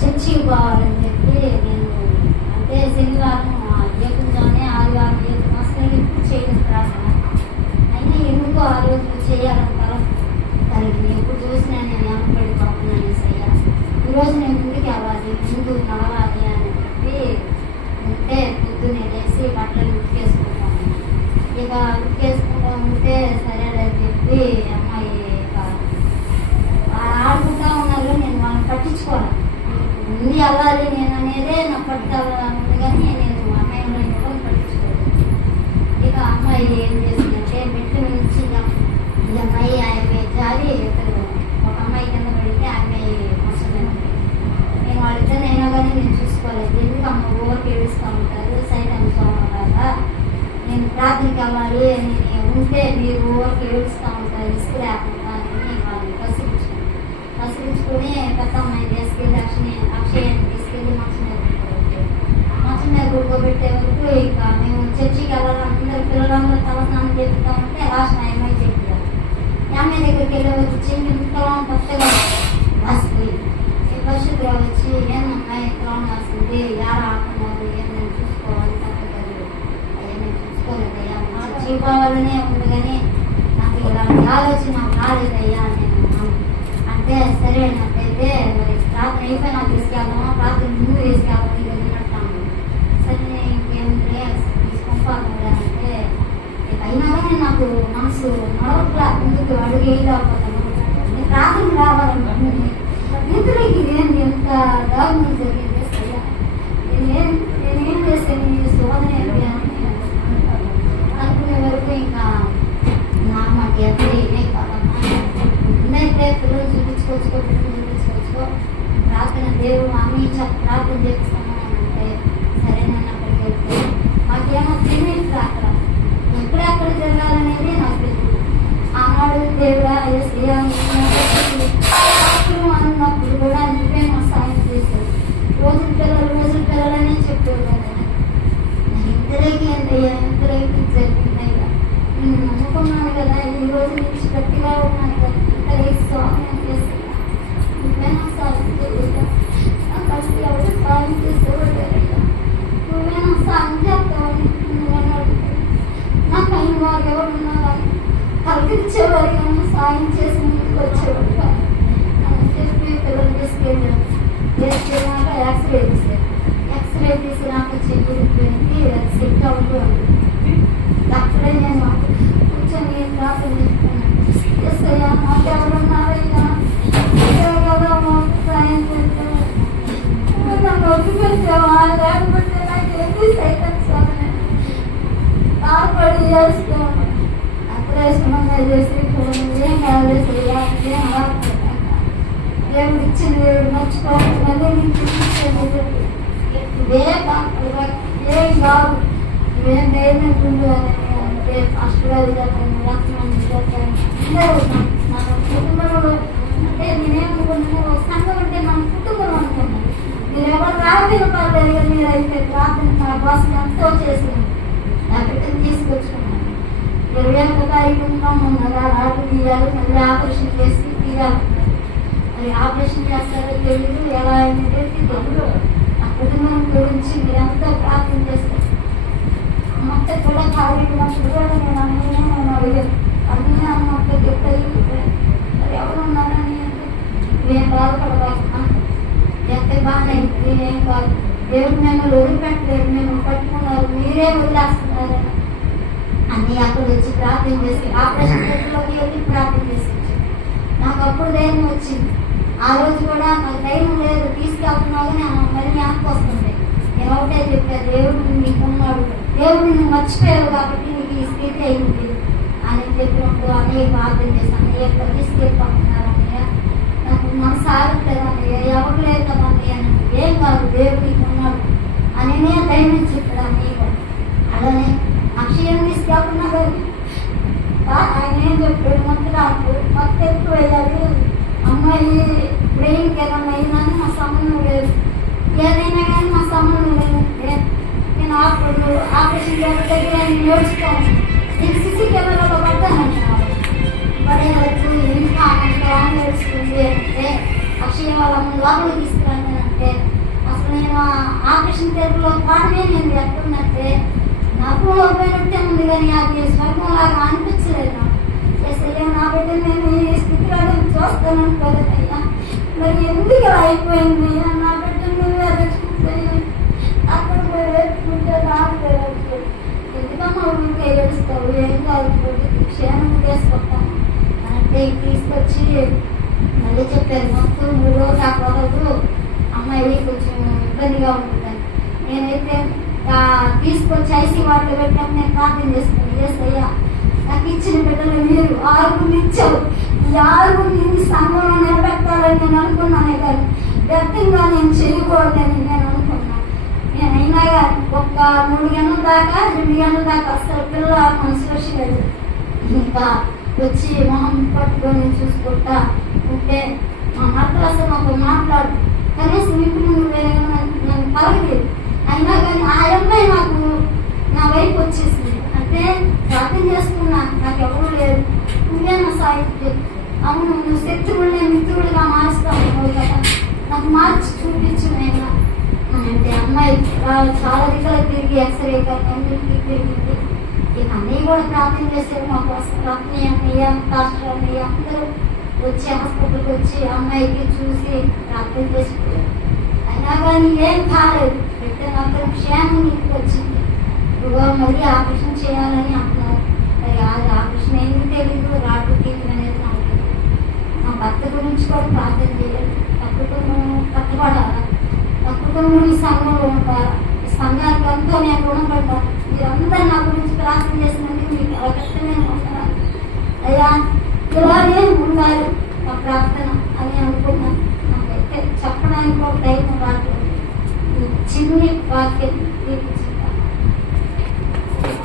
చర్చికి పోవాలని చెప్పి నేను అంటే శనివారం ఏకుండానే ఆదివారం ఏడు మాసాలు ఎప్పుడు చేయలేదు ప్రార్థన. అయినా ఎందుకో ఆ రోజు చేయాలంటారా దానికి ఎప్పుడు చూసినా నేను ఏమపడిపోతున్నానేసి అయ్యా ఈరోజు నేను ముందుకు వెళ్ళాలి ముందు నడవాలి అని చెప్పి ఉంటే పొద్దున్నే లేచి బట్టలు ఉతికేసుకుంటాను. ఇక ఉతికేసుకుంటా ఉంటే సరేలని చెప్పి అమ్మాయి ఆడుకుంటా ఉన్నారు. నేను వాళ్ళని పట్టించుకోవాలి ముందు వెళ్ళాలి నేను అనేదే నా పట్టుదల ఉంది కానీ నేను అమ్మాయిలో కూడా పట్టించుకోలేదు. ఇక అమ్మాయి ఏం చేసిందంటే మెట్లు నుంచి ఈ అమ్మాయి ఆమె జారి ఒక అమ్మాయి కింద పడితే అమ్మాయి మోసలేదు. నేను వాళ్ళిద్దరు అయినా కానీ నేను చూసుకోలేదు. ఎందుకు అమ్మ ఊరికి ఏడుస్తూ ఉంటారు సైడ్ అనుకోవాలా నేను ప్రార్థనకి వెళ్ళాలి నేను ఉంటే మీరు ఊరికి ఏడుస్తూ ఉంటారు ఇసుక లేకుండా అని వాళ్ళని పసిపించుకొని పెద్ద అమ్మాయిని తీసుకెళ్ళి అక్షయాన్ని తీసుకెళ్ళి మంచం మీద కూడుకోబెట్టే వరకు ఇక మేము చర్చికి వెళ్ళాలంటే పిల్లలందరూ తలస్నానం చేస్తూ ఉంటే లాస్ట్ అమ్మాయి చెప్పారు. అమ్మాయి దగ్గరికి వెళ్ళి వచ్చి ఇంతలో కొత్తగా రాసిపోయింది. పరిస్థితిలో వచ్చి ఏమమ్మాయి ఎక్కడ రాసింది యార ఆడుతున్నారు ఏం నేను చూసుకోవాలి తప్పదు అవన్నీ చూసుకోలేదయ్యా చచ్చిపోవాలనే ఉంది కానీ నాకు ఇలాంటి ఆలోచన నాకు రాలేదయ్యా నేను అంటే సరే నాకైతే మరి రాత్రి అయిపోయి నాకు తీసుకెళ్దామా రాత్రి ముందు తీసుకెళ్దాం ఇది వెళ్ళినట్టాను. సరే ఇంకేం తీసుకుంటాను అంటే అయినా కానీ నాకు మనసు నడవట్లా ముందుకు అడుగు వేయలేకపోతాను. నేను రాత్రి రావాలనుకుంటుంది నిద్రకి ఇదేంటి ఎంత దారుణం జరిగింది సయ్యా నేనేం చేస్తాను నీ శోధన ఏంటి అని అనుకునే వరకు ఇంకా నా మాట ఎక్కడ ఇదే కాదమ్మా ముందైతే పిల్లలు చూపించుకోవచ్చుకో ప్రార్థన దేవుడు అమ్మ ప్రార్థన చేస్తాను అని అంటే సరే నన్ను అక్కడికి వెళ్తే మాకేమో తెలియదు అక్కడ ఎక్కడెక్కడ జరగాలనేది నాకు తెలియదు. ఆనాడు దేవుడా అన్నప్పుడు కూడా నువ్వే మా సాయం చేశావు. రోజు పిల్లలనే చెప్పావు కదా ఇంతలోకి ఏంటయ్యా ఇంతలోకి జరిగిందయ్యా నేను నమ్ముకున్నాను కదా ఈ రోజు నుంచి గట్టిగా ఉన్నాను కదా ఇంతలోకి స్వామి చేస్తున్నా నువ్వే నా సాయం చేయలేదా నా కలిసి ఎవరు సాయం చేసేవాళ్ళయ్యా నువ్వే నా సాయం చేస్తావని నాకు అయిన వారు ఎవరు ఉన్నారా కల్పించేవారు ఏమన్నా సాయం చేసి ముందుకు వచ్చేవారు చెప్పి పిల్లలు తీసుకెళ్ళాను. తీసుకెళ్ళాక ఎక్స్రే తీసినాక చెల్లిపోయింది అది సెట్ అవుతుంది. అక్కడే నేను కూర్చొని ప్రార్థన చెప్తున్నాను ఎస్ఐయా మాకు ఎవరున్నారయ్యా కదా మాకు సాయం చేస్తాను నన్ను ఒప్పిపెట్టావా లేకపోతే నాకేంటి సైతం సాధన బాధపడి చేస్తాను. అక్కడే సుమంగా చేసి ఏం కాదేసయ్యా ఏం ఆడుతున్నాను దేవుడు ఇచ్చిన దేవుడు మర్చిపోవాలి మళ్ళీ నేను చూపించేది ఇదే ఏం కాదు ఇవేం నేర్చుకుంటూ అంటే ఫస్ట్ గారు కుటుంబంలో అంటే నేనేమనుకుంటున్నాను సంఘం అంటే మన కుటుంబం అనుకున్నాను. మీరు ఎవరు రావడం పర్లేదు మీరు అయితే ప్రార్థన నా కోసం ఎంతో చేసింది నా బిడ్డను తీసుకొచ్చుకున్నాను. 21వ తారీఖు ఉన్నదా రాటు తీయాలి మళ్ళీ ఆపరేషన్ చేసి తీయాలి. మరి ఆపరేషన్ చేస్తారో తెలియదు ఎలా అయినట్టు తెలియదు. ఆ కుటుంబం గురించి మీరంతా ప్రార్థన చేస్తారు. మొత్తం కూడా ఖాళీనప్పుడు కూడా నేను నేను అడిగాను అన్నీ అమ్మతో చెప్తాయి మరి ఎవరు ఉన్నారని మేము బాధపడబాకున్నా ఎంత బాగానే ఏం కాదు దేవుడు మిమ్మల్ని వదిలిపెట్టలేదు మేము పట్టుకున్నారు మీరే వదిలేస్తున్నారు అన్నీ అక్కడ వచ్చి ప్రార్థన చేసి ఆపరేషన్ చేతిలోకి వెళ్ళి ప్రార్థన చేసి నాకు అప్పుడు ధైర్యం వచ్చింది. ఆ రోజు కూడా నాకు ధైర్యం లేదు తీసుకెళ్తున్నావు కానీ మరి నాకు వస్తుంది. నేను ఒకటే చెప్పా దేవుడు నీకు ఉన్నాడు దేవుడు నువ్వు మర్చిపోయావు కాబట్టి నీకు ఈ స్థితి అయింది అని చెప్పినప్పుడు అన్నయ్య ప్రార్థన చేశాను. అన్నయ్య ఎక్కడ తీసుకెళ్ళిపోతున్నారు అన్నయ్య నాకు మనసు ఆగట్లేదు అన్నయ్య ఎవరు లేదు కదా అన్నయ్య ఏం కాదు దేవుడు నీకు ఉన్నాడు అని నేను ధైర్యం చెప్పాడు అన్నయ్య. అలానే అక్షయం తీసుకెళ్తున్నా కానీ ఆయన ఏం చెప్పాడు మొత్తం నాకు మొత్తం ఎక్కువ వెళ్ళాడు అమ్మాయి బ్రెయిన్కి ఏదన్నా అయిందని మా సంబంధం లేదు ఏదైనా కానీ మా సంబంధం లేదు. నేను ఆపరేషన్ దగ్గర నేర్చుకోను నేను సిసి కెమెరాలో పడ్డానంటున్నాను పడేటప్పుడు ఇంకా నేర్చుకుంది అంటే అక్షయ వాళ్ళ లోపలికి తీసుకురాను అంటే ఆపరేషన్ థియేటర్లో పాడమే నేను ఎట్టున్నట్టే నాకు పోయినట్టే ఉంది, కానీ అది స్వర్గం లాగా అనిపించలేదు నాకు. అసలు నా బిడ్డ నేను ఈ స్థితిలో చూస్తాను అనుకోలేదయ్యా, మరి ఎందుకు ఇలా అయిపోయింది నా బిడ్డ నువ్వే రక్షించాయి. అక్కడ పోయి వేసుకుంటే నాకు ఎందుకమ్మా ఊరికే ఏడుస్తావు, ఏం కాదు క్షేమం చేసుకుంటాను అంటే తీసుకొచ్చి మళ్ళీ చెప్పారు మొత్తం 3 రోజులు ఆ కుదరదు, అమ్మాయి కొంచెం ఇబ్బందిగా ఉంటుందని. నేనైతే తీసుకొచ్చి ఐసీ వాటిలో పెట్టాము. నేను ప్రార్థన చేసుకుని చేసయ్యా నాకు ఇచ్చిన బిడ్డలు మీరు 6 ఇచ్చావు, ఈ 6 సంఘంలో నిలబెట్టాలని నేను అనుకున్నానే కానీ వ్యక్తంగా నేను చేయకూడదని నేను అనుకున్నాను. నేనైనా కానీ ఒక 3 గంటల దాకా 2 గంటల దాకా అసలు పిల్ల మనసు వచ్చలేదు. ఇంకా వచ్చి మొహం పట్టుకొని చూసుకుంటా ఉంటే మా మాటలు అసలు మాకు మాట్లాడు కనీసం ఇప్పుడు నువ్వు నన్ను పలకలేదు. అయినా కానీ ఆ అమ్మాయి నాకు నా వైపు వచ్చేసింది. అంటే ప్రార్థన చేసుకున్నా, నాకు ఎవరు లేదు, నువ్వే నా సాహిత్యం. అవును నువ్వు శత్రువుల్ని మిత్రుడిగా మారుస్తావు కదా, నాకు మార్చి చూపించు నేను అంటే. అమ్మాయి చాలా దిక్కులు తిరిగి ఎక్స్రే అన్నింటికి తిరిగింది. ఇక అన్నయ్య కూడా ప్రార్థన చేశారు మాకు. అసలు అన్నయ్య పాస్టర్ అన్నయ్య అందరూ వచ్చి హాస్పిటల్కి వచ్చి అమ్మాయికి చూసి ప్రార్థన చేసిపోయారు. అయినా కానీ ఏం కాలేదు, పెట్టిన అక్కడ క్షేమం ఇంటికి వచ్చింది. ఇప్పుడు మళ్ళీ ఆపరేషన్ చేయాలని అంటున్నారు. మరి అది ఆపరేషన్ ఏమీ తెలీదు, రాటు తీయడం అనేది నాకు తెలియదు. మా భర్త గురించి కూడా ప్రార్థన చేయాలి. నా కుటుంబం కట్టబడాలా, నా కుటుంబం ఈ సంఘంలో ఉంటారా, ఈ సంఘానికి ఎంతో నేను రుణపడ్డాను. మీరందరూ నా గురించి ప్రార్థన చేసినందుకు మీకు అవకాశమే ఉంటున్నాను అయ్యా. ఇలాగే ఉండాలి నా ప్రార్థన అని అనుకున్నాను. నాకైతే చెప్పడానికి ఒక ధైర్యం రావట్లేదు. చిన్ని వాక్యం